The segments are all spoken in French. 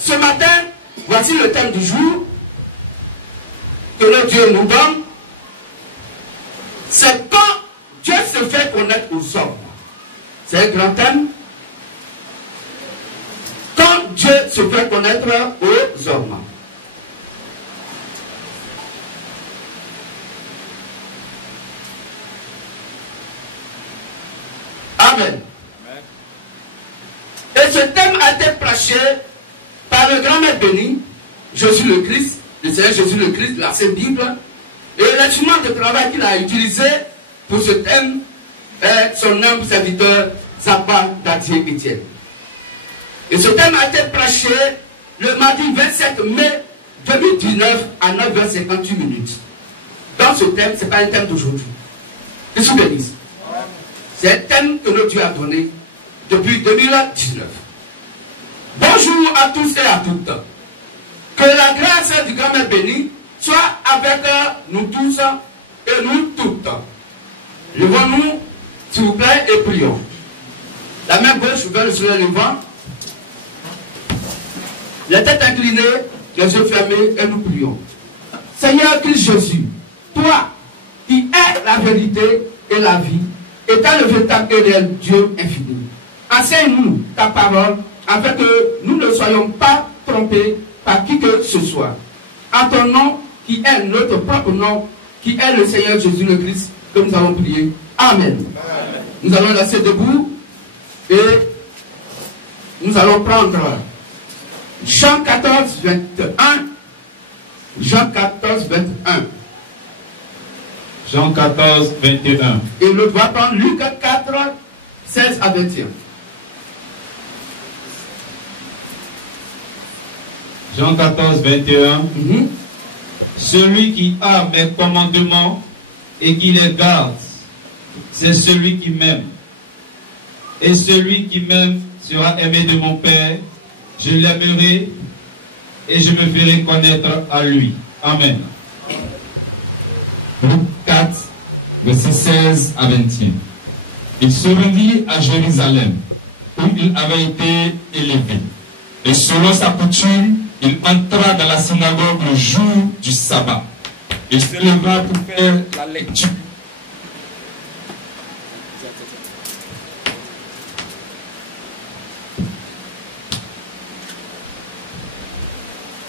ce matin, voici le thème du jour que le Dieu nous donne. C'est quand Dieu se fait connaître aux hommes. C'est un grand thème. Quand Dieu se fait connaître aux hommes. Amen. Et ce thème a été prêché par le grand maître béni, Jésus le Christ, le Seigneur Jésus le Christ, la Sainte Bible. Et l'instrument de travail qu'il a utilisé pour ce thème est son humble serviteur, Zappa Dadier Etienne. Et ce thème a été prêché le mardi 27 mai 2019 à 9h58. Dans ce thème, ce n'est pas un thème d'aujourd'hui. Que je vous bénisse. C'est un thème que notre Dieu a donné depuis 2019. Bonjour à tous et à toutes. Que la grâce du grand Maître béni soit avec nous tous et nous toutes. Levons-nous, s'il vous plaît, et prions. La main gauche vers le soleil levant. La tête inclinée, les yeux fermés, et nous prions. Seigneur Christ Jésus, toi qui es la vérité et la vie, étant le véritable et réel Dieu infini, enseigne-nous ta parole afin que nous ne soyons pas trompés par qui que ce soit. En ton nom, qui est notre propre nom, qui est le Seigneur Jésus le Christ, que nous allons prier. Amen. Amen. Nous allons rester debout et nous allons prendre Jean 14, 21. Jean 14, 21. Jean 14, 21. Et l'autre va prendre Luc 4, 16 à 21. Jean 14, 21. Celui qui a mes commandements et qui les garde, c'est celui qui m'aime. Et celui qui m'aime sera aimé de mon Père. Je l'aimerai et je me ferai connaître à lui. Amen. Luc 4, verset 16 à 21. Il se rendit à Jérusalem, où il avait été élevé. Et selon sa coutume, il entra dans la synagogue le jour du sabbat. Il se leva pour faire la lecture.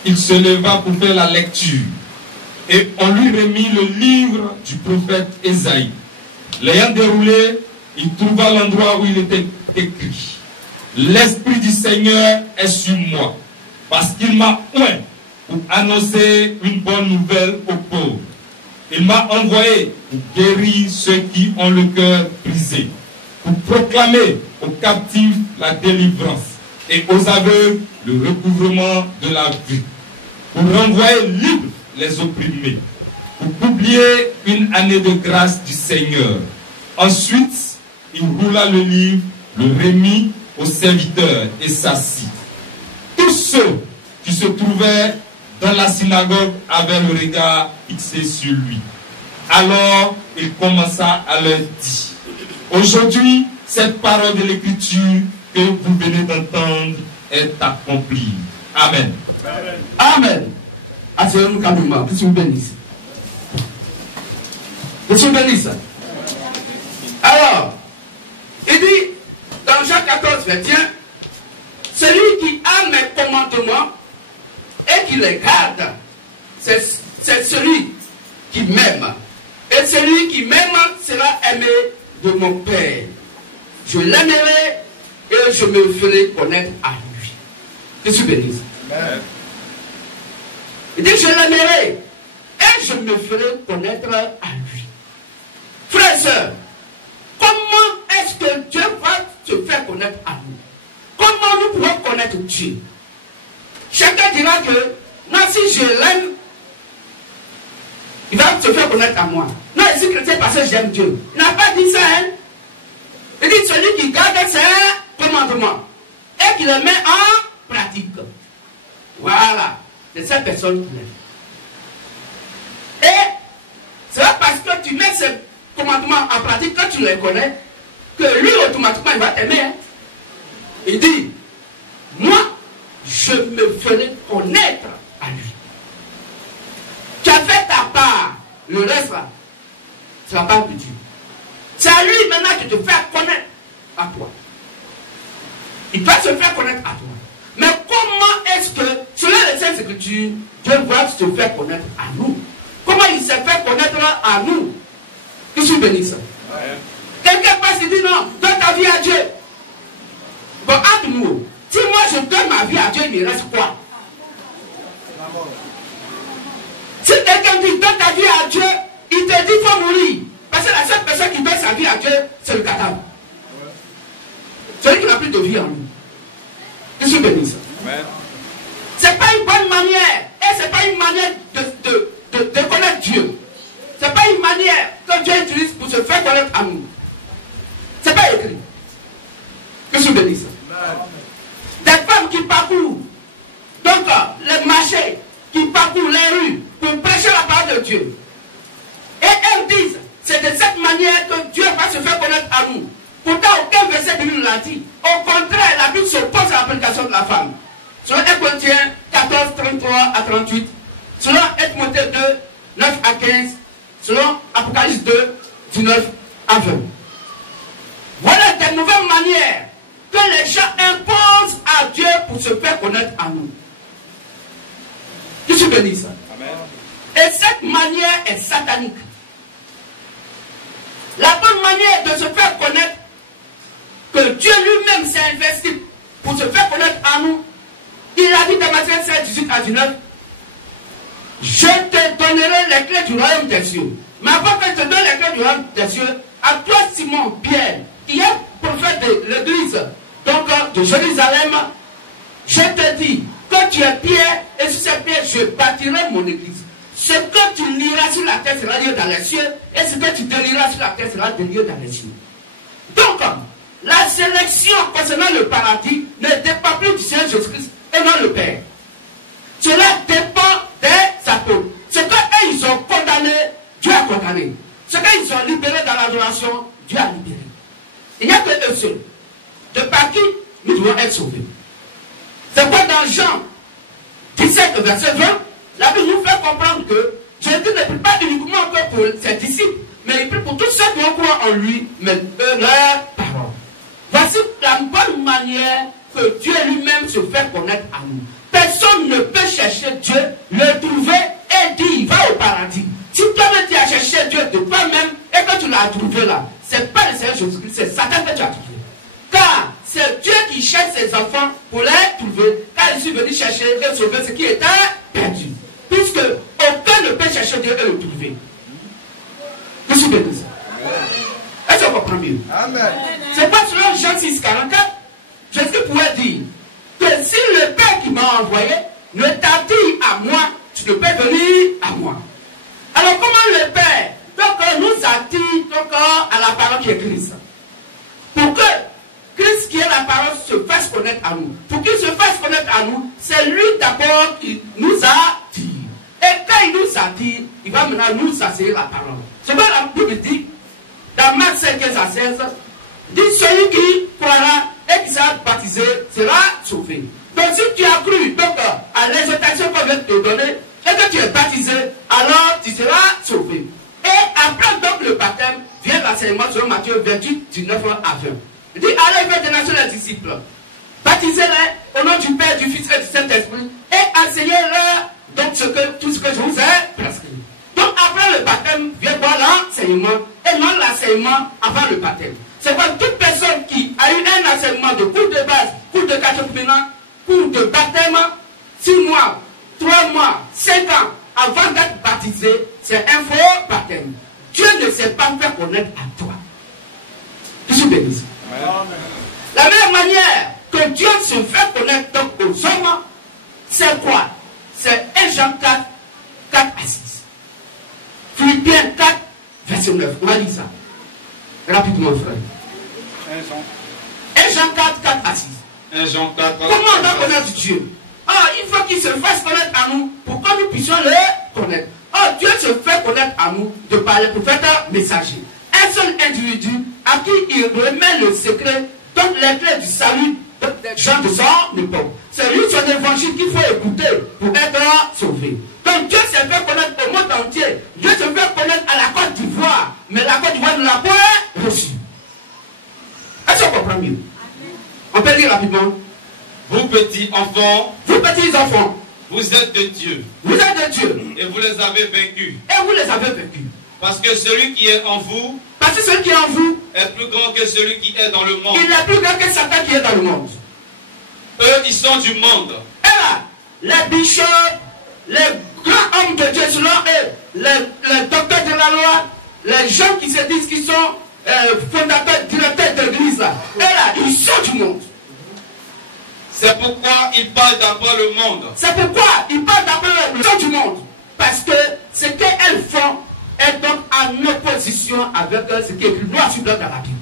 Il se leva pour faire la lecture. Et on lui remit le livre du prophète Ésaïe. L'ayant déroulé, il trouva l'endroit où il était écrit: L'Esprit du Seigneur est sur moi, parce qu'il m'a oint pour annoncer une bonne nouvelle aux pauvres. Il m'a envoyé pour guérir ceux qui ont le cœur brisé, pour proclamer aux captifs la délivrance et aux aveugles le recouvrement de la vue, pour renvoyer libres les opprimés, pour publier une année de grâce du Seigneur. Ensuite, il roula le livre, le remit aux serviteurs et s'assit. Tous ceux qui se trouvaient dans la synagogue avaient le regard fixé sur lui. Alors, il commença à leur dire: Aujourd'hui, cette parole de l'Écriture que vous venez d'entendre est accomplie. Amen. Amen. Amen. Asseyons-nous calmement, que Dieu vous bénisse. Que Dieu vous bénisse. Alors, il dit dans Jean 14, 21, celui qui a mes commandements et qui les garde, c'est celui qui m'aime. Et celui qui m'aime sera aimé de mon Père. Je l'aimerai et je me ferai connaître à lui. Que Dieu bénisse. Amen. Il dit: je l'aimerai et je me ferai connaître à lui. Frères et sœurs, comment est-ce que Dieu va se faire connaître à nous? Comment nous pouvons connaître Dieu? Chacun dira que non, si je l'aime, il va se faire connaître à moi. Non, je suis chrétien parce que j'aime Dieu. Il n'a pas dit ça, hein? Il dit: celui qui garde ses commandements et qui les met en pratique. Voilà. C'est cette personne qui l'aime. Et c'est parce que tu mets ces commandements en pratique, quand tu les connais, que lui automatiquement il va t'aimer. Hein? Il dit: moi, je je me ferai connaître à lui. Tu as fait ta part, le reste là, c'est la part de Dieu. C'est à lui maintenant de te faire connaître à toi. Il doit se faire connaître à toi. Mais comment est-ce que, selon les Saintes Écritures, Dieu va se faire connaître à nous? Comment il s'est fait connaître à nous? Que je bénis ça. Quelqu'un passe et dit non, donne ta vie à Dieu. Bon, entre-nous. Si moi je donne ma vie à Dieu, il me reste quoi? Si quelqu'un dit donne ta vie à Dieu, il te dit qu'il faut mourir. Parce que la seule personne qui donne sa vie à Dieu, c'est le cadavre. Celui qui n'a plus de vie en lui. Que je bénisse. C'est pas une bonne manière. Et c'est pas une manière de connaître Dieu. C'est pas une manière que Dieu utilise pour se faire connaître à nous. C'est pas écrit. Que je bénisse. Des femmes qui parcourent donc les marchés, qui parcourent les rues pour prêcher la parole de Dieu. Et elles disent, c'est de cette manière que Dieu va se faire connaître à nous. Pourtant, aucun verset de Bible l'a dit. Au contraire, la Bible s'oppose à la prédication de la femme. Selon 1 Corinthiens 14, 33 à 38, selon 1 Timothée 2, 9 à 15, selon Apocalypse 2, 19 à 20. Voilà des nouvelles manières que les gens imposent à Dieu pour se faire connaître à nous. Que je bénisse ça. Et cette manière est satanique. La bonne manière de se faire connaître, que Dieu lui-même s'est investi pour se faire connaître à nous, il a dit dans Matthieu 16, 18 à 19, je te donnerai les clés du royaume des cieux. Mais avant que je te donne les clés du royaume des cieux, à toi Simon, Pierre, qui est prophète de l'église, donc de Jérusalem, je te dis que tu es Pierre, et sur cette pierre, je bâtirai mon église. Ce que tu liras sur la terre sera lié dans les cieux, et ce que tu délieras sur la terre sera délié dans les cieux. Donc, la sélection concernant le paradis ne dépend plus du Seigneur Jésus-Christ et non le Père. Cela dépend des apôtres. Ce qu'eux ils ont condamné, Dieu a condamné. Ce qu'ils ont libéré dans l'adoration, Dieu a libéré. Il n'y a que eux seuls. De par qui nous devons être sauvés. C'est pourquoi dans Jean 17, verset 20, la Bible nous fait comprendre que Jésus ne prie pas uniquement que pour ses disciples, mais il prie pour tous ceux qui ont croit en lui, mais eux leur parole. Voici la bonne manière que Dieu lui-même se fait connaître à nous. Personne ne peut chercher Dieu, le trouver et dire va au paradis. Si toi-même tu as cherché Dieu de toi-même et que tu l'as trouvé là, c'est pas le Seigneur Jésus-Christ, c'est Satan que tu as trouvé. Car c'est Dieu qui cherche ses enfants pour les trouver, car il est venu chercher et sauver ce qui était perdu. Puisque aucun ne peut chercher Dieu et le trouver. Je suis béni. Est-ce qu'on comprend mieux? Amen. C'est pas selon Jean 6, 44, Jésus pouvait dire que si le Père qui m'a envoyé ne t'a dit à moi, tu ne peux venir à moi. Alors comment le Père nous attire à la parole qui est Christ? Pour que Christ qui est la parole se fasse connaître à nous. Pour qu'il se fasse connaître à nous, c'est lui d'abord qui nous attire. Et quand il nous attire, il va maintenant nous assurer la parole. C'est quoi la Bible dit dans Marc 5, 15 à 16, dit celui qui croira et qui sera baptisé sera sauvé. Donc si tu as cru à l'exhortation qu'on vient de te donner et que tu es baptisé, alors tu seras sauvé. Et après donc le baptême, vient l'enseignement selon Matthieu 28, 19 à 20. Il dit allez faire des nations les disciples, baptisez-les au nom du Père, du Fils et du Saint-Esprit et enseignez-leur donc tout ce que je vous ai prescrit. Donc après le baptême vient voir l'enseignement et non l'enseignement avant le baptême. C'est pas toute personne qui a eu un enseignement de cours de base, cours de catéchuménat, cours de baptême, 6 mois, 3 mois, 5 ans avant d'être baptisé, c'est un faux baptême. Dieu ne s'est pas fait connaître à toi. Je suis béni. La meilleure manière que Dieu se fait connaître donc aux hommes, c'est quoi? C'est 1 Jean 4, 4 à 6. Philippiens 4, verset 9. On va lire ça. Rapidement, frère. 1 Jean 4, 4 à 6. 1 Jean 4, comment on doit connaître Dieu? Il faut qu'il se fasse connaître à nous pour que nous puissions le connaître. Dieu se fait connaître à nous de par le prophète messager. Un seul individu à qui il remet le secret, donc les clés du salut des gens de son époque. c'est lui son évangile qu'il faut écouter pour être sauvé. Donc Dieu s'est fait connaître au monde entier. Dieu s'est fait connaître à la Côte d'Ivoire. Mais la Côte d'Ivoire ne l'a pas reçu. Est-ce qu'on comprend mieux? On peut lire rapidement. Vous petits enfants, vous êtes de Dieu. vous êtes de Dieu. Et vous les avez vaincus. Et vous les avez vaincus. Parce que celui qui est en vous Parce que celui qui est en vous est plus grand que celui qui est dans le monde. il est plus grand que Satan qui est dans le monde. Eux, ils sont du monde. Et là, les bishops, les grands hommes de Dieu, selon eux, les docteurs de la loi, les gens qui se disent qu'ils sont fondateurs, directeurs de l'église, là, et là, ils sont du monde. C'est pourquoi ils parlent d'après le monde. C'est pourquoi ils parlent d'après le monde du monde. Parce que ce qu'elles font est donc en opposition avec ce qui est écrit noir sur blanc dans la Bible.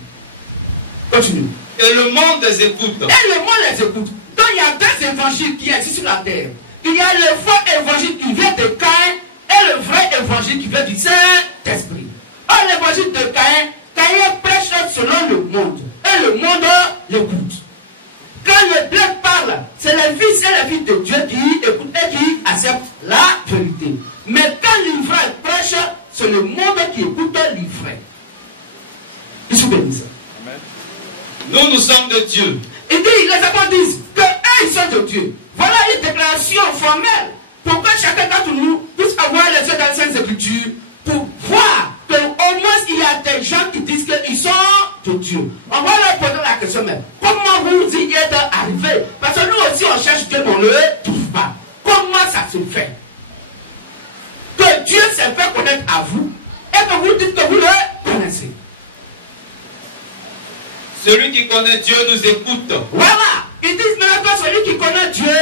Continue. Et le monde les écoute. Et le monde les écoute. Donc il y a deux évangiles qui existent sur la terre. Il y a le faux évangile qui vient de Caïn et le vrai évangile qui vient du Saint-Esprit. Or l'évangile de Caïn, Caïn prêche selon le monde. Et le monde l'écoute. Quand le Dieu parle, c'est les fils et les filles de Dieu qui écoutent et qui acceptent la vérité. Mais quand l'ivraie prêche, c'est le monde qui écoute l'ivraie. Ils sont bénis. Nous sommes de Dieu. Il dit, les apôtres disent que eux, ils sont de Dieu. Voilà une déclaration formelle pour que chacun d'entre nous puisse avoir les yeux dans les Saintes Écritures pour voir qu'au moins il y a des gens qui disent qu'ils sont de Dieu. On va leur poser la question même. Comment vous y êtes arrivés? Parce que nous aussi on cherche Dieu, mais on ne le trouve pas. Comment ça se fait? Que Dieu s'est fait connaître à vous et que vous dites que vous le connaissez. Celui qui connaît Dieu nous écoute. Voilà. Ils disent maintenant que celui qui connaît Dieu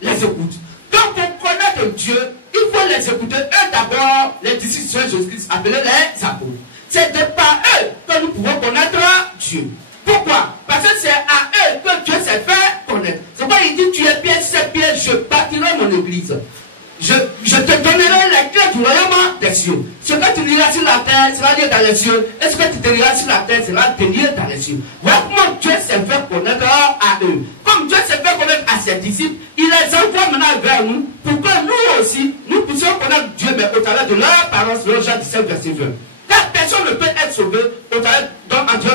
les écoute. Donc pour connaître Dieu, il faut les écouter. Eux d'abord, les disciples de Jésus-Christ appelés les apôtres. C'est de par eux que nous pouvons connaître Dieu. Pourquoi? Parce que c'est à eux que Dieu s'est fait connaître. C'est pourquoi il dit tu es pierre, c'est pierre, je bâtirai mon église. Je te donnerai les clés du royaume des cieux. Ce que tu liras sur la terre sera lié dans les cieux. Et ce que tu te liras sur la terre sera lié dans les cieux. Voilà comment Dieu s'est fait connaître à eux. Comme Dieu s'est fait connaître à ses disciples, il les envoie maintenant vers nous pour que nous aussi, nous puissions connaître Dieu, mais au travers de leur parole, selon Jean 17, verset 20. Car personne ne peut être sauvé au travers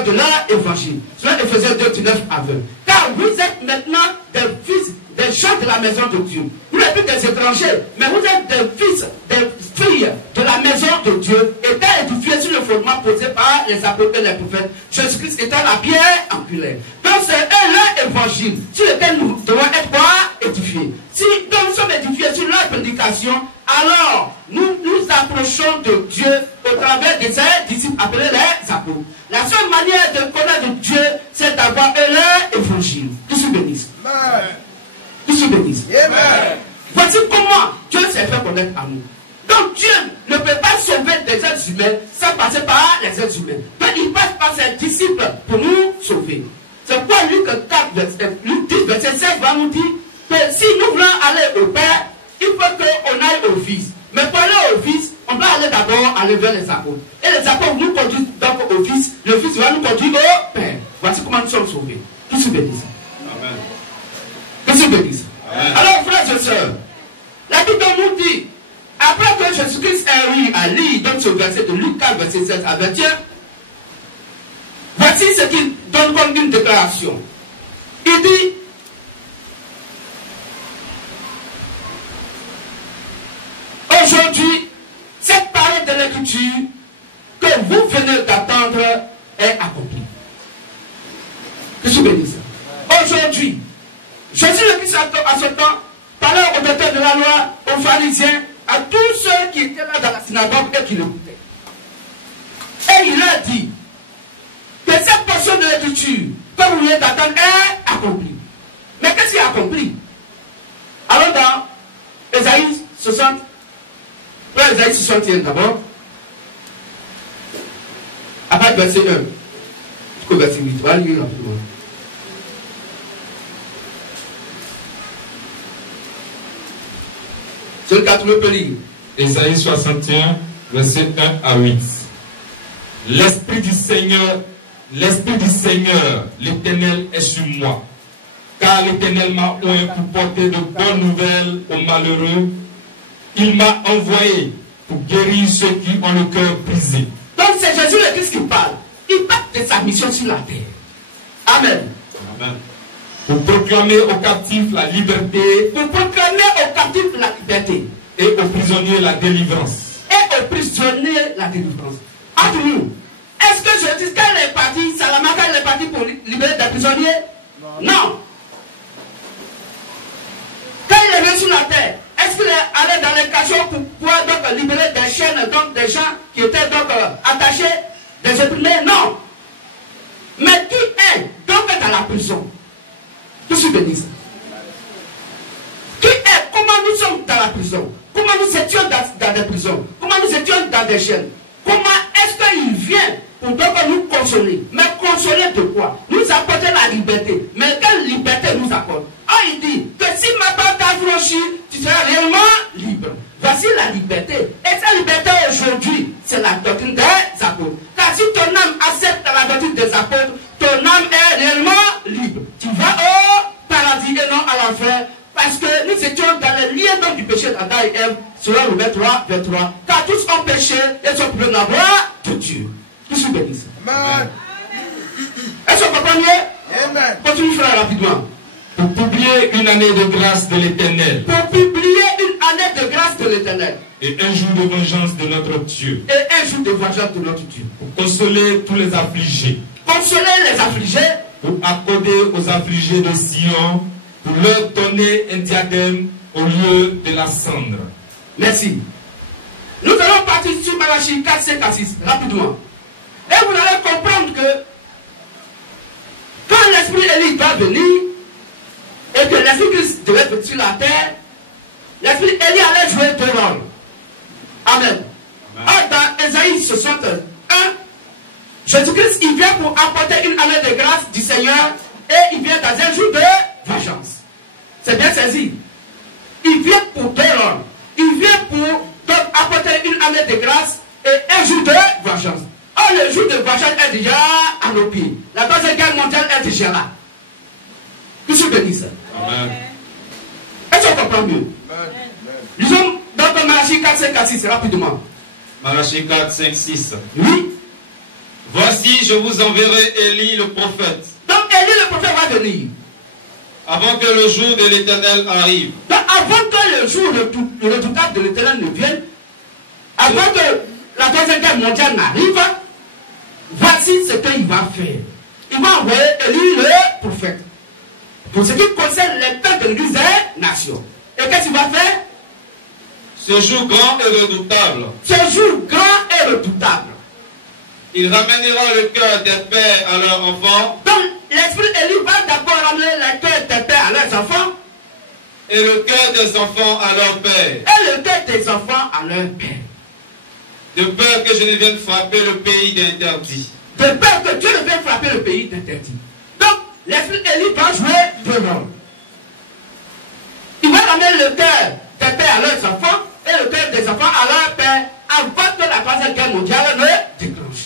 de leur évangile. Selon Ephésiens 2, 19 à 20. Car vous êtes maintenant des fils, des gens de la maison de Dieu. Vous n'êtes plus des étrangers, mais vous êtes des fils, des filles de la maison de Dieu, étant édifiés sur le fondement posé par les apôtres et les prophètes. Jésus-Christ étant la pierre angulaire. Donc c'est leur évangile sur lequel nous devons être édifiés. Si nous sommes édifiés sur leur prédication, alors nous nous approchons de Dieu au travers de ses disciples appelés les apôtres. La seule manière de connaître Dieu, c'est d'avoir leur évangile. Que Dieu bénisse. Que Dieu bénisse. Voici comment Dieu s'est fait connaître à nous. Donc Dieu ne peut pas sauver des êtres humains sans passer par les êtres humains. Donc il passe par ses disciples pour nous sauver. C'est pourquoi Luc 10, verset 16 va nous dire que si nous voulons aller au Père, il faut qu'on aille au Fils. Mais pour aller au Fils, on doit aller d'abord vers les apôtres. Et les apôtres nous conduisent donc au Fils. Le Fils va nous conduire au Père. Voici comment nous sommes sauvés. Que se bénisse. Amen. Que se bénisse. Alors, frères et sœurs, la Bible nous dit, après que Jésus-Christ a eu à lire donc ce verset de Luc 4, verset 16 à 21, voici ce qu'il donne comme une déclaration. Il dit, aujourd'hui, cette parole de l'Écriture que vous venez d'attendre est accomplie. Que je bénisse. Aujourd'hui, Jésus le Christ à ce temps parlait aux docteurs de la loi, aux pharisiens, à tous ceux qui étaient là dans la synagogue et qui l'écoutaient. Et il a dit que cette portion de l'Écriture que vous venez d'attendre est accomplie. Mais qu'est-ce qui est accompli? Alors dans Ésaïe 60, Ésaïe 61 d'abord, après verset 1 jusqu'au verset 8, on va lire rapidement. Seul 4 peut lire. Ésaïe 61, verset 1 à 8. L'Esprit du Seigneur, l'Éternel est sur moi, car car l'Éternel m'a oint pour porter de bonnes nouvelles aux malheureux. Il m'a envoyé pour guérir ceux qui ont le cœur brisé. Donc c'est Jésus le Christ qui parle. Il parle de sa mission sur la terre. Amen. Amen. Pour proclamer aux captifs la liberté. Pour proclamer aux captifs la liberté. Et aux prisonniers la délivrance. Et aux prisonniers la délivrance. Entre nous, est-ce que je dis qu'elle est partie, Salamaka elle est partie pour libérer des prisonniers? Non. Quand il est venu sur la terre, est-ce qu'il est allé dans les cachots pour pouvoir donc libérer des chaînes, donc des gens qui étaient donc attachés, des opprimés? Non. Mais qui est donc dans la prison? Je suis béni. Qui est? Comment nous sommes dans la prison? Comment nous étions dans des prisons? Comment nous étions dans des chaînes? Comment est-ce qu'il vient pour donc nous consoler? Mais consoler de quoi? Nous apporter la liberté. Mais quelle liberté nous apporte? Ah, il dit que si ma part t'a franchi, tu seras réellement libre. Voici la liberté. Et cette liberté aujourd'hui, c'est la doctrine des apôtres. Car si ton âme accepte la doctrine des apôtres, ton âme est réellement libre. Tu vas au paradis et non à l'enfer. Parce que nous étions dans les liens du péché d'Adam et Ève, selon Romains 3, 23. Car tous ont péché et sont privés de la gloire de Dieu. Je suis béni. Amen. Est-ce qu'on comprend mieux? Amen. Continue frère rapidement. Pour publier une année de grâce de l'Éternel. Pour publier une année de grâce de l'Éternel. Et un jour de vengeance de notre Dieu. Et un jour de vengeance de notre Dieu. Pour consoler tous les affligés. Consoler les affligés. Pour accorder aux affligés de Sion. Pour leur donner un diadème au lieu de la cendre. Merci. Nous allons partir sur Malachie 4, 5 à 6, rapidement. Et vous allez comprendre que quand l'esprit Élie va venir, et que l'esprit Christ devait venir sur la terre, l'esprit Élie allait jouer deux rôles. Amen. Or, dans Ésaïe 61, Jésus-Christ, il vient pour apporter une année de grâce du Seigneur, et il vient dans un jour de vengeance. C'est bien saisi. Il vient pour deux rôles. Il vient pour donc apporter une année de grâce et un jour de vengeance. Or, le jour de vengeance est déjà à nos pieds. La Deuxième Guerre mondiale est déjà là. Que je bénisse. Amen. Est-ce qu'on comprend mieux? Lisons dans Malachie 4, 5 à 6, rapidement. Malachie 4, 5, 6. Oui. Voici, je vous enverrai Élie le prophète, Donc, Élie le prophète va venir. avant que le jour de l'Éternel arrive. Donc, avant que le jour redoutable de l'Éternel ne vienne, avant que la Deuxième Guerre mondiale n'arrive, voici ce qu'il va faire. Il va envoyer Élie le prophète. Pour ce qui concerne les pères de l'Église des nations. Et qu'est-ce qu'il va faire? Ce jour grand et redoutable, Ce jour grand et redoutable. il ramènera le cœur des pères à leurs enfants Donc, l'esprit Élie va d'abord ramener le cœur des pères à leurs enfants et le cœur des enfants à leurs pères, et le cœur des enfants à leurs pères. de peur que je ne vienne frapper le pays d'interdit. De peur que Dieu ne vienne frapper le pays d'interdit. Donc, l'esprit Élie va jouer deux rôles. Il va ramener le cœur des pères à leurs enfants et le cœur des enfants à leurs pères avant que la Troisième Guerre mondiale ne déclenche.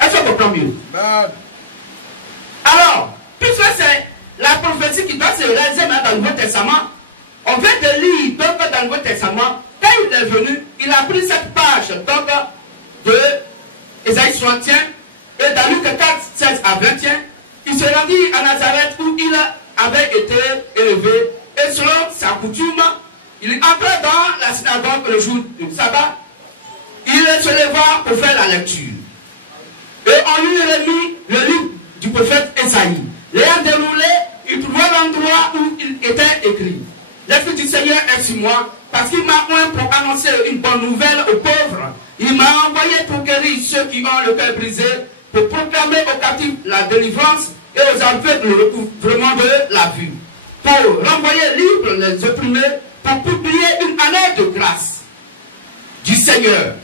Est-ce qu'on comprend mieux? Alors, puisque c'est la prophétie qui doit se réaliser dans le Nouveau Testament, on vient de lire donc dans le Nouveau Testament, quand il est venu, il a pris cette page donc de Ésaïe 61 et dans Luc 4, 16 à 21, il se rendit à Nazareth où il avait été élevé et selon sa coutume, il entrait dans la synagogue le jour du sabbat, il se leva pour faire la lecture. Et on lui remit le livre du prophète Ésaïe. L'ayant déroulé, il trouva l'endroit où il était écrit. L'Esprit du Seigneur est sur moi, parce qu'il m'a oint pour annoncer une bonne nouvelle aux pauvres. Il m'a envoyé pour guérir ceux qui ont le cœur brisé, pour proclamer aux captifs la délivrance et aux aveugles le recouvrement de la vue, pour renvoyer libres les opprimés, pour publier une année de grâce du Seigneur.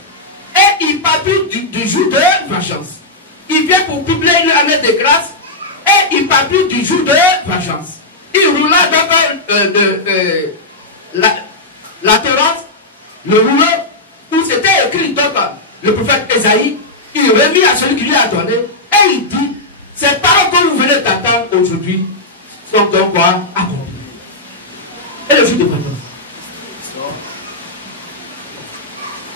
Et il parle du jour de vengeance. Il vient pour publier une année de grâce et il parle du jour de vengeance. Il roula donc la terrasse, le rouleau où c'était écrit donc le prophète Ésaïe. Il remit à celui qui lui a donné et il dit: ces paroles que vous venez d'entendre aujourd'hui, sont donc quoi? Accomplis. Et le jour de vengeance.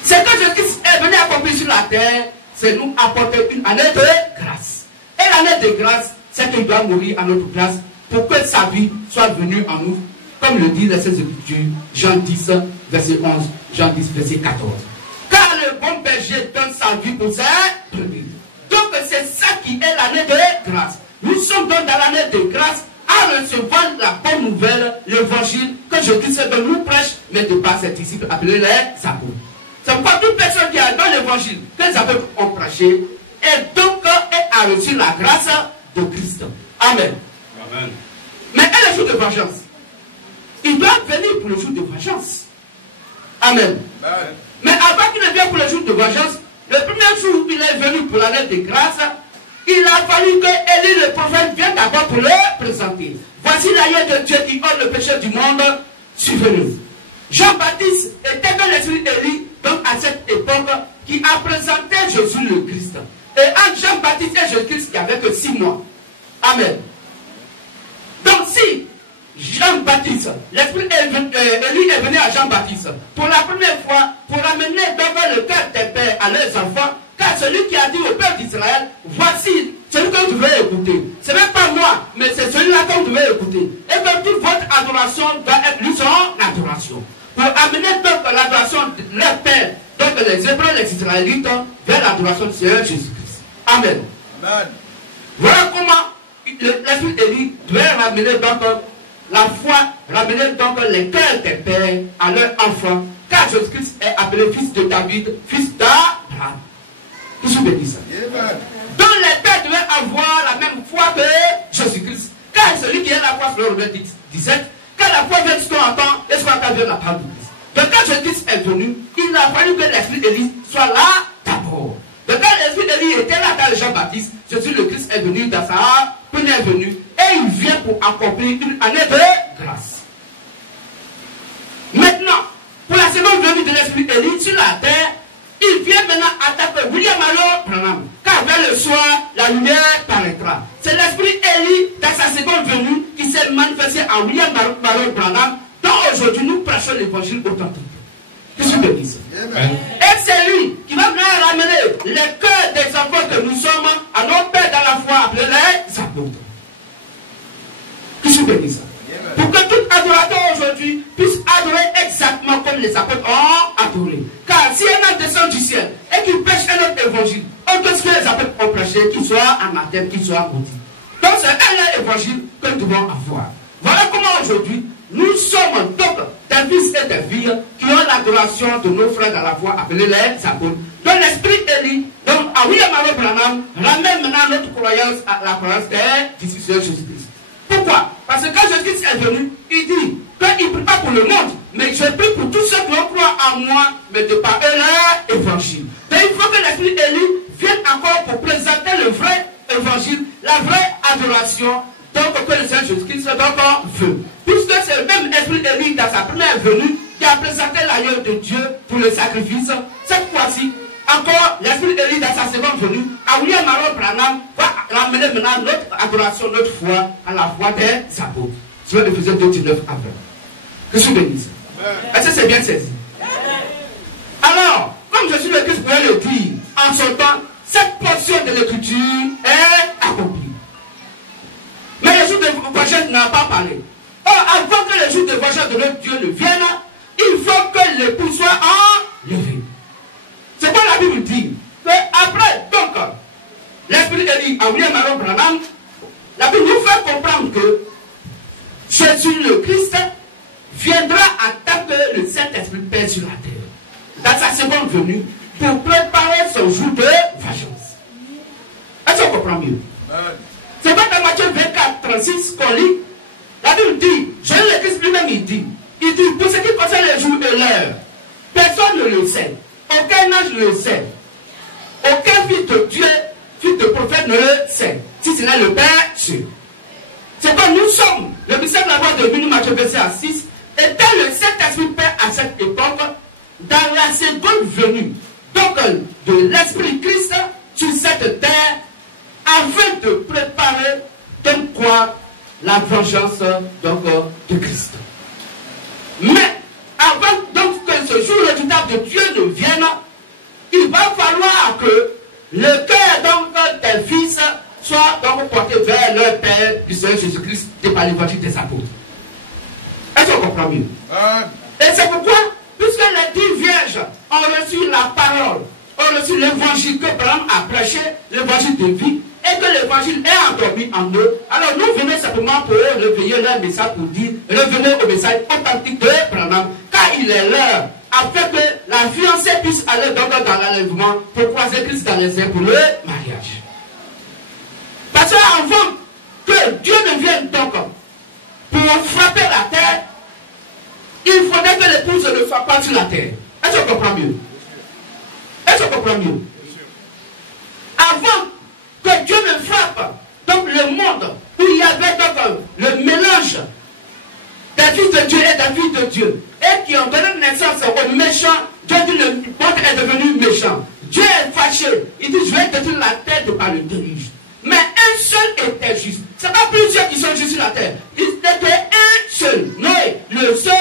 Ce que Jésus-Christ est venu accomplir sur la terre, c'est nous apporter une année de grâce. Et l'année de grâce, c'est qu'il doit mourir à notre place pour que sa vie soit venue en nous, comme le dit les Écritures, Jean 10, verset 11, Jean 10, verset 14. Car le bon berger donne sa vie pour ses brebis. Donc c'est ça qui est l'année de grâce. Nous sommes donc dans l'année de grâce à recevoir la bonne nouvelle, l'évangile que Jésus-Christ nous prêche, mais de par ses disciples appelés les apôtres. C'est pas toute personne qui a dans l'évangile que les apôtres ont prêché et donc a reçu la grâce de Christ. Amen. Amen. Mais et le jour de vengeance? Il doit venir pour le jour de vengeance. Amen. Amen. Mais avant qu'il ne vienne pour le jour de vengeance, le premier jour où il est venu pour l'année de grâce, il a fallu que Élie le prophète vienne d'abord pour le présenter. Voici l'agneau de Dieu qui ôte le péché du monde, suivez-le. Jean-Baptiste était dans l'esprit d'Élie, donc à cette époque, qui a présenté Jésus le Christ. Et entre Jean-Baptiste et Jésus-Christ, il n'y avait que 6 mois. Amen. Donc si Jean-Baptiste, l'esprit Élie est venu à Jean-Baptiste pour la première fois, pour amener devant le cœur des pères à leurs enfants, car celui qui a dit au peuple d'Israël, voici celui que vous devez écouter. Ce n'est pas moi, mais c'est celui-là que vous devez écouter. Et que toute votre adoration doit être lui son adoration. Pour amener donc l'adoration de leur père, donc les Hébreux, les Israélites, vers l'adoration du Seigneur Jésus-Christ. Amen. Amen. Voilà comment l'esprit d'Élie devait ramener donc la foi, ramener donc les cœurs des pères à leurs enfants, car Jésus-Christ est appelé fils de David, fils d'Abraham. Que je me dis ça. Donc les pères devaient avoir la même foi que Jésus-Christ, car celui qui est la foi, selon Romains 17, quand la foi vient de ce qu'on entend, et ce qu'on entend vient de la parole de Christ. Donc quand Jésus-Christ est venu, il a fallu que l'esprit d'Élie soit là d'abord. Donc quand l'esprit d'Élie était là dans Jean-Baptiste, Jésus le Christ est venu dans sa première venue et il vient pour accomplir une année de grâce. Maintenant, pour la seconde venue de l'esprit d'Élie sur la terre, il vient maintenant attaquer William Branham, car vers le soir, la lumière paraîtra. C'est l'esprit Élie, dans sa seconde venue, qui s'est manifesté à William Branham, dont aujourd'hui nous prêchons l'évangile authentique. Qu'est-ce que je dis? Et c'est lui qui va venir ramener les cœurs des enfants que nous sommes à nos pères dans la foi, appelés les apôtres. Qu'est-ce que je dis? Pour que tout adorateur aujourd'hui puisse adorer exactement comme les apôtres ont adoré. Car si un homme descend du ciel et qu'il prêche un autre évangile, autre ce que les apôtres ont prêché, qu'il soit anathème, qu'il soit maudit. Donc c'est un évangile que nous devons avoir. Voilà comment aujourd'hui nous sommes donc des fils et des filles qui ont l'adoration de nos frères dans la foi appelés les apôtres. Donc l'esprit Élie, donc à William Branham, ramène maintenant notre croyance à la croyance des disciples de Jésus-Christ. Pourquoi? Parce que quand Jésus-Christ est venu, il dit qu'il ne prie pas pour le monde, mais je prie pour tous ceux qui ont croient en moi, mais de par eux leur évangile. Donc il faut que l'esprit Élie vienne encore pour présenter le vrai évangile, la vraie adoration, donc que le Seigneur Jésus-Christ veut. Puisque c'est le même esprit Élie dans sa première venue qui a présenté l'agneau de Dieu pour le sacrifice, cette fois-ci, encore l'esprit Élie dans sa seconde venue, à William Branham va ramener maintenant notre adoration, notre foi à la foi des apôtres. Sur Éphésiens 2, 19 à 20. Que je bénisse. Est-ce que c'est bien saisi? Alors, comme Jésus le Christ pouvait le dire en son temps, cette portion de l'écriture est accomplie. Mais le jour de vengeance n'a pas parlé. Or, avant que le jour de vengeance de notre Dieu ne vienne, il faut que l'époux soit enlevé. C'est quoi la Bible dit? Que après, donc, l'esprit Élie à William Branham, la Bible nous fait comprendre que Jésus le Christ viendra attaquer le Saint-Esprit Père sur la terre, dans sa seconde venue, pour préparer son jour de vengeance. Est-ce qu'on comprend mieux? C'est pas dans Matthieu 24, 36 qu'on lit. La Bible dit, Jésus le Christ lui-même il dit, pour ce qui concerne les jours et l'heure, personne ne le sait. Aucun ange ne le sait. Aucun fils de Dieu, fils de prophète ne le sait. Si ce n'est le Père Dieu. C'est quoi nous sommes. Le mystère de la voix de Béni Matthieu verset 6 était le Saint-Esprit Père à cette époque, dans la seconde venue, donc de l'Esprit Christ sur cette terre, afin de préparer comme quoi la vengeance donc, de Christ. Mais avant donc que ce jour redoutable de Dieu ne vienne, il va falloir que le cœur donc des fils soit donc porté vers leur Père du Seigneur Jésus-Christ par l'évangile des apôtres. Est-ce qu'on comprend mieux? Et c'est pourquoi, puisque les 10 vierges ont reçu la parole, ont reçu l'évangile que Abraham a prêché, l'évangile de vie, et que l'évangile est endormi en eux, alors nous venons simplement pour réveiller leur message pour dire, revenez au message authentique de Abraham, car il est l'heure, afin que la fiancée puisse aller donc dans l'enlèvement pour croiser Christ dans les airs pour le mariage. Parce qu'avant que Dieu ne vienne donc pour frapper la terre, il faudrait que l'épouse ne soit pas sur la terre. Est-ce qu'on comprend mieux? Est-ce qu'on comprend mieux? Avant que Dieu ne frappe donc le monde où il y avait donc le mélange des fils de Dieu et des filles de Dieu et qui ont donné naissance aux méchants, Dieu dit le monde est devenu méchant. Dieu est fâché. Il dit je vais détruire la terre par le déluge. Mais un seul était juste. Ce n'est pas plusieurs qui sont justes sur la terre. Il était un seul, Noé, le seul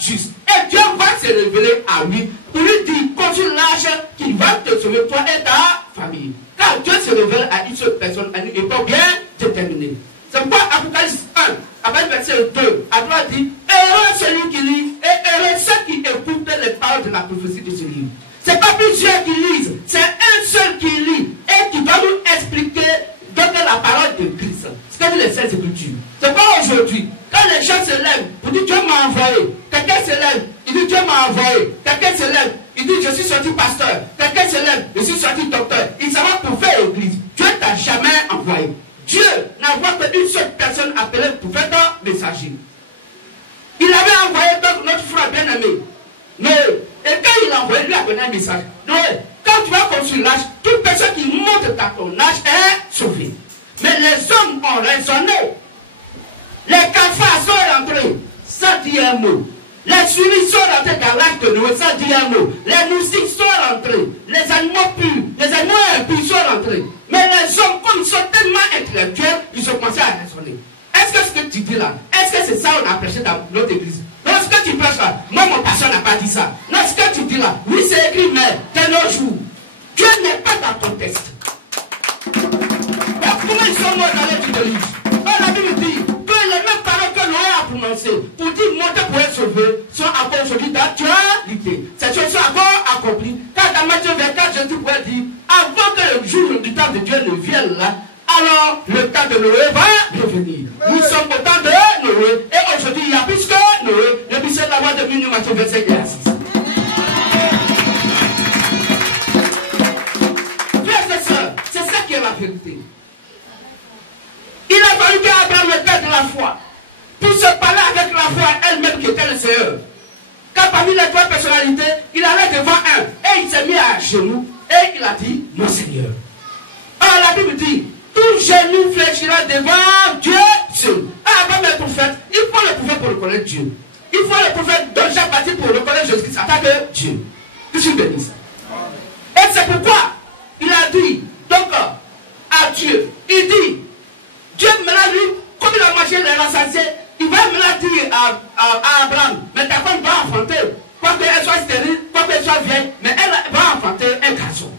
juste. Et Dieu va se révéler à lui pour lui dire, continue l'âge qu'il va te sauver, toi et ta famille. Car Dieu se révèle à une seule personne, à une époque bien déterminée. C'est pourquoi Apocalypse 1, après verset 2, à 3 dit, heureux celui qui lit et heureux ceux qui écoutent les paroles de la prophétie de ce livre. Ce n'est pas plusieurs qui lisent, c'est un seul qui lit et qui va nous expliquer donc la parole de Christ. Ce que dit les Saintes Écritures. C'est pas aujourd'hui. Quand les gens se lèvent, pour dire Dieu m'a envoyé. Quelqu'un se lève, il dit Dieu m'a envoyé. Quelqu'un se lève, il dit je suis sorti pasteur. Quelqu'un se lève, je suis sorti docteur. Il s'en va pour faire l'église. Dieu t'a jamais envoyé. Dieu n'envoie qu'une seule personne appelée prophète messager. Il avait envoyé donc notre frère bien-aimé, Noé. Et quand il a envoyé, lui a donné un message. Noé, quand tu vas construire l'âge, toute personne qui monte à ton âge est sauvée. Mais les hommes ont raisonné. Les cafards sont rentrés sans dire un mot. Les souris sont rentrés dans l'âge de Noé sans dire un mot. Les moustiques sont rentrés. Les animaux purs, les animaux impurs sont rentrés. Mais les hommes, comme ils sont tellement intellectuels, ils ont commencé à raisonner. Est-ce que ce que tu dis là, est-ce que c'est ça qu'on a prêché dans notre église? Non, ce que tu prêches là, moi mon pasteur n'a pas dit ça. Non, ce que tu dis là, oui c'est écrit, mais de nos jours, Dieu n'est pas dans ton texte. Comment ils sont morts dans les de livre? La Bible dit que les mêmes paroles que Noé a prononcées pour dire monter pour être sauvé sont encore aujourd'hui d'actualité. Ces choses sont encore accomplies. Car dans Matthieu 24, Jésus pourrait dire avant que le jour du temps de Dieu ne vienne là, alors le temps de Noé va revenir. Nous sommes au temps de Noé et aujourd'hui il y a plus que Noé. Le but de la loi de Minuit, Matthieu 25 et 6. Frères et sœurs, c'est ça qui est la vérité. Il a fallu qu'Abraham le père de la foi pour se parler avec la foi elle-même qui était le Seigneur. Car parmi les trois personnalités, il allait devant un et il s'est mis à genoux et il a dit mon Seigneur. Alors la Bible dit tout genou fléchira devant Dieu seul. Abraham est prophète, il faut le prophète pour reconnaître Dieu. Il faut le prophète de Jean-Baptiste pour reconnaître Jésus-Christ en tant que Dieu. Que je bénisse. Et c'est pourquoi il a dit donc à Dieu, il dit Dieu maintenant lui, comme il a mangé les rassasiés, il va maintenant dire à Abraham, mais ta femme va enfanter, quoi qu'elle soit stérile, quoi qu'elle soit vieille, mais elle va enfanter un garçon.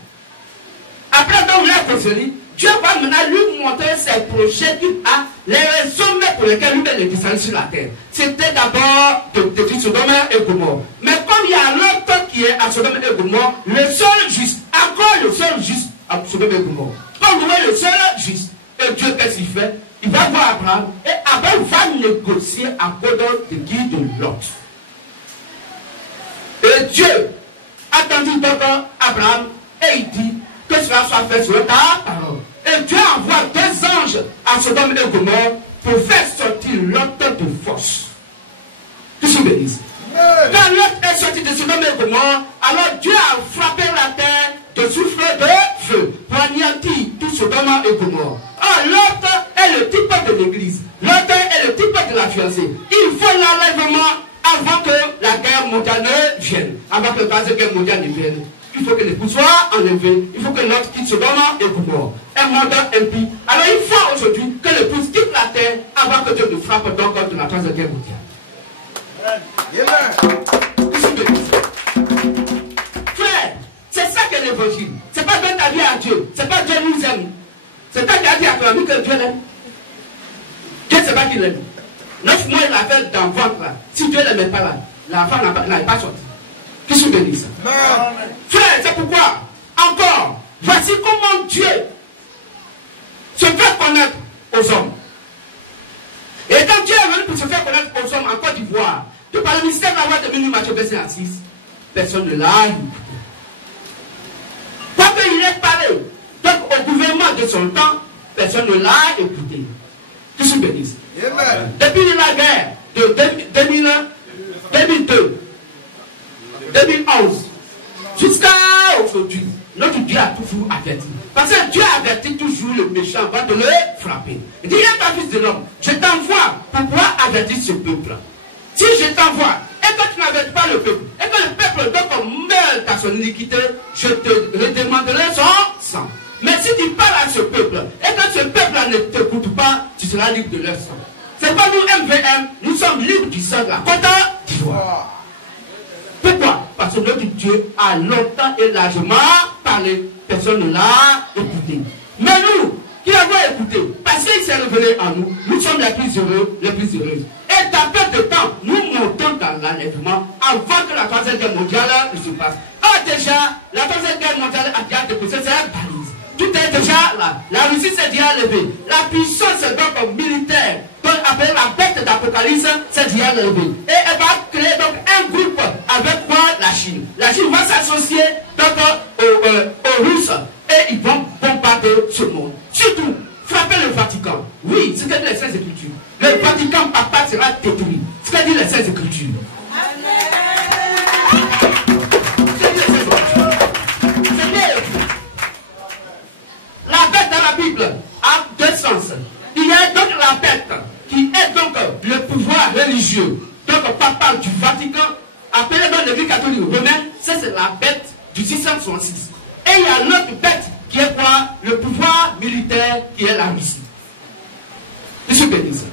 Après donc la causerie, Dieu va maintenant lui montrer ses projets qu'il a, les sommets pour lesquels lui met les descendants sur la terre. C'était d'abord de détruire Sodome et Gomorrhe. Mais comme il y a l'autre qui est à Sodome et Gomorrhe, le seul juste, encore le seul juste à Sodome et Gomorrhe. Comme vous voyez le seul juste, et Dieu qu'est-ce qu'il fait? Il va voir Abraham et Abraham va négocier à cause de qui? De Lot. Et Dieu a entendu donc Abraham et il dit que cela soit fait sur ta parole. Et Dieu envoie 2 anges à Sodome et Gomorrhe pour faire sortir Lot de force. Que je bénisse. Quand Lot est sorti de Sodome et Gomorrhe, alors Dieu a frappé la terre de souffle de feu pour anéantir tout Sodome et Gomorrhe. Oh, Lot est le type de l'église. Lot est le type de la fiancée. Il faut l'enlèvement avant que la guerre mondiale ne vienne. Avant que la guerre mondiale ne vienne. Il faut que l'époux soit enlevé. Il faut que l'autre quitte Sodome et Gomorrhe. Un monde impie. Alors il faut aujourd'hui que l'épouse quitte la terre avant que Dieu nous frappe donc de la Troisième Guerre mondiale. Frère, c'est ça que l'évangile. C'est pas donner ta vie à Dieu. C'est pas Dieu nous aime. C'est toi qui as dit à ton ami que Dieu l'aime. Dieu, c'est pas qu'il l'aime. 9 mois, il a fait dans le ventre là. Si Dieu ne l'aimait pas là, l'enfant n'avait pas sorti. Qu'est-ce que vous bénisse ça? Frère, c'est pourquoi, encore, voici comment Dieu se fait connaître aux hommes. Et quand Dieu est venu pour se faire connaître aux hommes en Côte d'Ivoire, tout par le ministère de la voix de Béni Matthieu verset 6, personne ne l'a eu. Quoi qu'il ait parlé, donc au gouvernement de son temps, personne ne l'a écouté. Que se bénisse. Depuis la guerre de 2002, 2011, jusqu'à aujourd'hui, notre Dieu a toujours averti. Parce que Dieu avertit toujours le méchant avant de le frapper. Il dit, pas fils de l'homme, je t'envoie pour pouvoir avertir ce peuple. Si je t'envoie et que tu n'avertis pas le peuple, et que le peuple donc meurt à son iniquité, je te redemanderai son sang. Mais si tu parles à ce peuple, et que ce peuple ne t'écoute pas, tu seras libre de leur sang. C'est pas nous MVM, nous sommes libres du sang de la Côte d'Ivoire. Pourquoi? Parce que notre Dieu a longtemps et largement parlé. Personne ne l'a écouté. Mais nous, qui l'avons écouté, parce qu'il s'est révélé en nous, nous sommes les plus heureux, les plus heureuses. Et dans peu de temps, nous montons dans l'enlèvement avant que la Troisième Guerre mondiale ne se passe. Ah, déjà, la Troisième Guerre mondiale a déjà déposé ses balises. Tout est déjà là. La Russie s'est déjà levée. La puissance donc militaire, donc appelée la bête d'Apocalypse, s'est déjà levée. Et elle va créer donc un groupe avec quoi? La Chine. La Chine va s'associer donc aux Russes et ils vont bombarder ce monde. Surtout, frapper le Vatican. Oui, c'est ce que dit les Saintes Écritures. Le Vatican, papa, sera détruit. Ce que dit les Saintes Écritures. La bête dans la Bible a deux sens. Il y a donc la bête qui est donc le pouvoir religieux, donc papal du Vatican, appelé dans l'Église catholique romaine, c'est la bête du 666. Et il y a l'autre bête qui est quoi? Le pouvoir militaire qui est la Russie. Monsieur bénisse.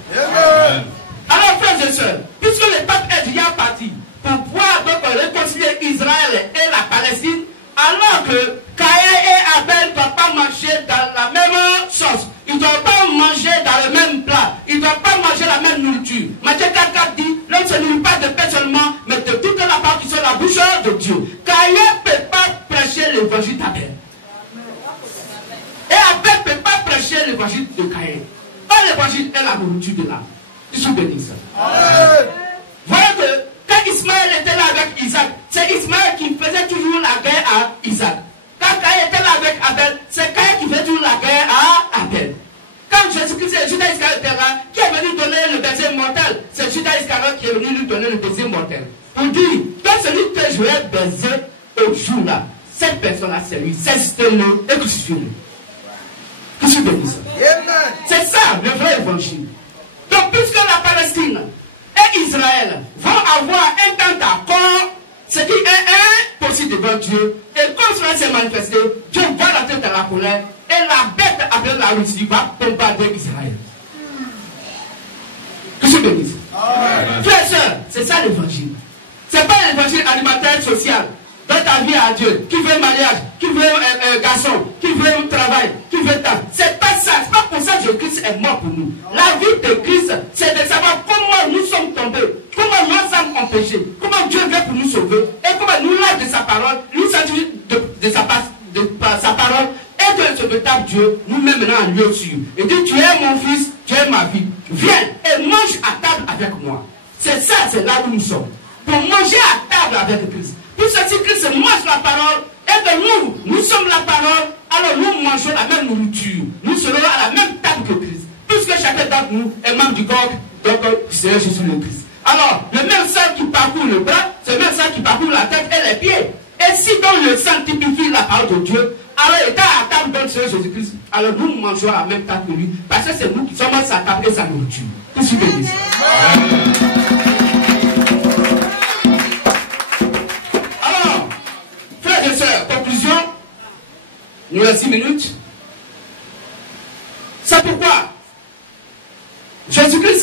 Alors frères et sœurs, puisque le pape est déjà parti pour pouvoir donc réconcilier Israël et la Palestine, alors que Caïn et Abel ne doivent pas manger dans la même sauce, ils ne doivent pas manger dans le même plat, ils ne doivent pas manger la même nourriture. Matthieu 4 dit, l'homme ne se nourrit pas de pain seulement, mais de toute la part qui sont la bouche de Dieu. Caïn ne peut pas prêcher l'évangile d'Abel. Et Abel ne peut pas prêcher l'évangile de Caïn. Or l'évangile est la nourriture de l'âme. Je suis béni ça. Voyez que quand Ismaël était là avec Isaac, c'est Ismaël qui faisait toujours la guerre à Isaac. Quand Caïn était là avec Abel, c'est Caïn qui faisait toujours la guerre à Abel. Quand Jésus-Christ et Judas Iscariote étaient là, qui est venu donner le baiser mortel? C'est Judas Iscariote qui est venu lui donner le baiser mortel. Pour dire, quand celui que je vais baiser au jour là, cette personne-là, c'est lui, c'est-le et crucifiez-le. Que je bénis ça. C'est ça le vrai évangile. Donc, puisque la Palestine et Israël vont avoir un temps d'accord, ce qui est impossible devant Dieu, et comme cela s'est manifesté, Dieu va la tête dans la colère, et la bête appelée la Russie va bombarder Israël. Que je bénisse. Frères et sœurs, c'est ça l'évangile. C'est pas l'évangile alimentaire social. Dans ta vie à Dieu, qui veut mariage, qui veut garçon, qui veut travail, qui veut temps. C'est pas ça. C'est pas pour ça que Jésus-Christ est mort pour nous. La vie de Christ, c'est de savoir comment nous sommes tombés, comment nous sommes empêchés, comment Dieu veut pour nous sauver, et comment nous lâche de sa parole, nous satisfait de sa parole, et que ce véritable Dieu nous met maintenant en lieu sûr. Et dit, tu es mon fils, tu es ma fille. Viens et mange à table avec moi. C'est ça, c'est là où nous sommes. Pour manger à table avec Christ. Puisque si Christ mange la parole, et que nous sommes la parole, alors nous mangeons la même nourriture. Nous serons à la même table que Christ. Puisque chacun d'entre nous est membre du corps, donc c'est Jésus le Christ. Alors, le même sang qui parcourt le bras, c'est le même sang qui parcourt la tête et les pieds. Et si donc le sang typifie la parole de Dieu, alors étant à table de Jésus-Christ, alors nous mangeons à la même table que lui, parce que c'est nous qui sommes sa table et sa nourriture. Tout ce que je dis. Conclusion, nous avons 6 minutes. C'est pourquoi Jésus-Christ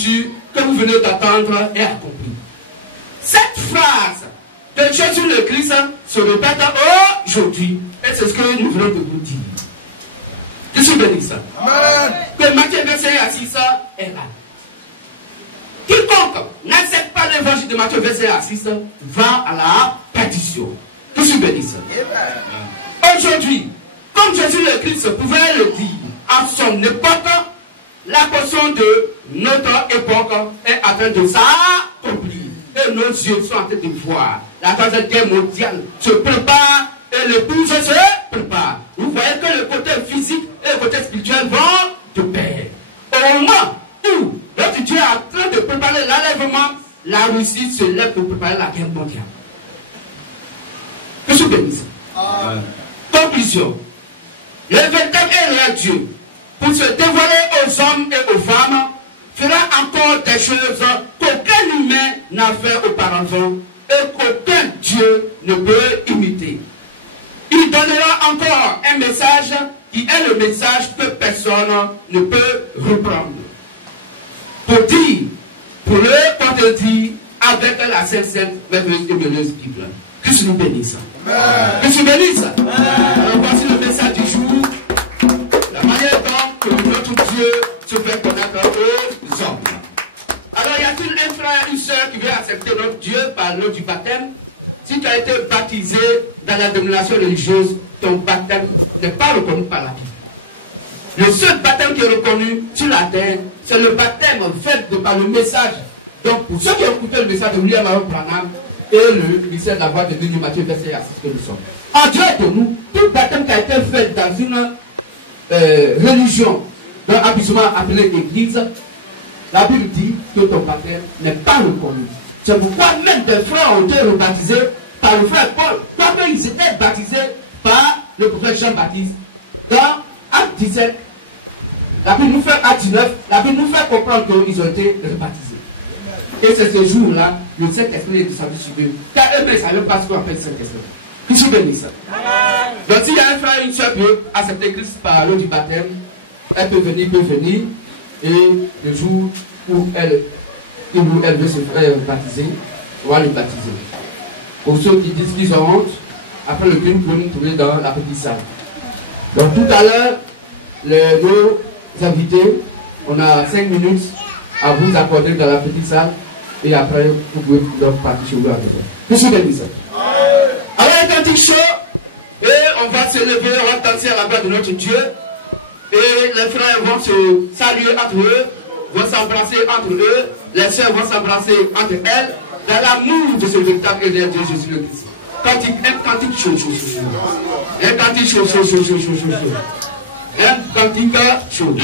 nourriture que vous venez d'attendre est accomplie. Cette phrase de Jésus le Christ se répète aujourd'hui. Et c'est ce que nous venons de vous dire. Je suis béni ça. Que Matthieu verset 6 est là. Quiconque n'accepte pas l'évangile de Matthieu verset 6 va à la perdition. Je suis béni ça. Aujourd'hui, comme Jésus le Christ pouvait le dire à son époque, la portion de notre époque est en train de s'accomplir. Et nos yeux sont en train de voir. La troisième guerre mondiale se prépare et l'épouse se prépare. Vous voyez que le côté physique et le côté spirituel vont de pair. Au moment où notre Dieu est en train de préparer l'enlèvement, la Russie se lève pour préparer la guerre mondiale. Que je bénisse. Conclusion. Le véritable et réel Dieu, pour se dévoiler aux hommes et aux femmes, fera encore des choses qu'aucun humain n'a fait auparavant et qu'aucun Dieu ne peut imiter. Il donnera encore un message qui est le message que personne ne peut reprendre. Pour dire, pour le contredire avec la sainte, merveilleuse et merveilleuse Bible. Que je nous bénisse. Que je bénisse. Alors voici le message du jour. La manière dont notre Dieu se fait connaître aux hommes. Alors y a-t-il un frère, une soeur qui veut accepter notre Dieu par l'eau du baptême? Si tu as été baptisé dans la dénomination religieuse, ton baptême n'est pas reconnu par la Bible. Le seul baptême qui est reconnu sur la terre, c'est le baptême fait par le message. Donc pour ceux qui ont écouté le message de William Aaron Branham et le ministère de la voix de Béni Matthieu verset 6 que nous sommes. En dehors de nous, tout baptême qui a été fait dans une religion, d'un établissement appelé Église, la Bible dit que ton baptême n'est pas reconnu. C'est pourquoi même des frères ont été rebaptisés par le frère Paul, quoique ils étaient baptisés par le prophète Jean-Baptiste. Dans Acte 17, la Bible nous fait Acte 19, la Bible nous fait comprendre qu'ils ont été rebaptisés. Et c'est ce jour-là, le Saint-Esprit est descendu sur eux. Car eux-mêmes ne savaient pas ce qu'on appelle le Saint-Esprit. Qui sont bénis. Donc s'il y a un frère, une soeur qui veut accepter Christ par l'eau du baptême, elle peut venir, et le jour où elle veut se faire baptiser, on va le baptiser. Pour ceux qui disent qu'ils ont honte, après le culte, vous nous trouvez dans la petite salle. Donc tout à l'heure, nos invités, on a 5 minutes à vous accorder dans la petite salle, et après, vous pouvez leur partir chez vous à maison. Que je bénis ça. Alors, un cantique chaud, et on va se lever, on va danser à la gloire de notre Dieu. Et les frères vont se saluer entre eux, vont s'embrasser entre eux, les sœurs vont s'embrasser entre elles, dans l'amour de ce véritable et de Jésus le Christ. Un cantique chaud. Un cantique chaud. Un cantique chaud.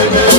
Amen.